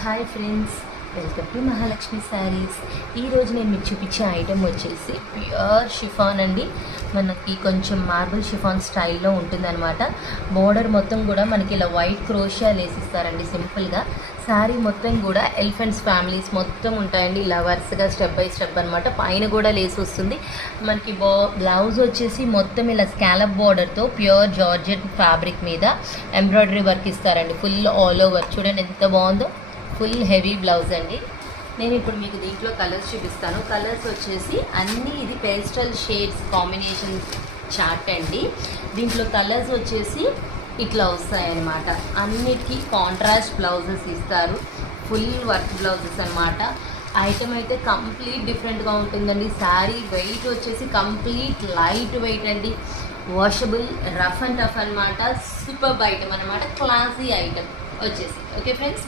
Hi friends, welcome to Mahalakshmi saris. ఈరోజు నేను మీకు చూపించే ఐటెం వచ్చేసి ప్యూర్ షిఫాన్ అండి. మనకి కొంచెం మార్బుల్ షిఫాన్ స్టైల్లో ఉంటుందన్నమాట. బోర్డర్ మొత్తం కూడా మనకి ఇలా వైట్ క్రోషియా లేసిస్తారండి సింపుల్గా. శారీ మొత్తం కూడా ఎలిఫెంట్స్ ఫ్యామిలీస్ మొత్తం ఉంటాయండి, ఇలా వరుసగా స్టెప్ బై స్టెప్ అనమాట. పైన కూడా లేసి వస్తుంది. మనకి బ్లౌజ్ వచ్చేసి మొత్తం ఇలా స్కాలప్ బార్డర్తో ప్యూర్ జార్జెట్ ఫ్యాబ్రిక్ మీద ఎంబ్రాయిడరీ వర్క్ ఇస్తారండి. ఫుల్ ఆల్ ఓవర్ చూడండి ఎంత బాగుందో. ఫుల్ హెవీ బ్లౌజ్ అండి. నేను ఇప్పుడు మీకు దీంట్లో కలర్స్ చూపిస్తాను. కలర్స్ వచ్చేసి అన్నీ ఇది పేస్టల్ షేడ్స్ కాంబినేషన్ చార్ట్ అండి. దీంట్లో కలర్స్ వచ్చేసి ఇట్లా వస్తాయన్నమాట. అన్నిటికీ కాంట్రాస్ట్ బ్లౌజెస్ ఇస్తారు, ఫుల్ వర్క్ బ్లౌజెస్ అనమాట. ఐటమ్ అయితే కంప్లీట్ డిఫరెంట్గా ఉంటుందండి. శారీ వెయిట్ వచ్చేసి కంప్లీట్ లైట్ వెయిట్ అండి. వాషబుల్, రఫ్ అండ్ టఫ్ అనమాట. సూపర్ ఐటమ్ అనమాట. క్లాసీ ఐటమ్ వచ్చేసి. Okay friends.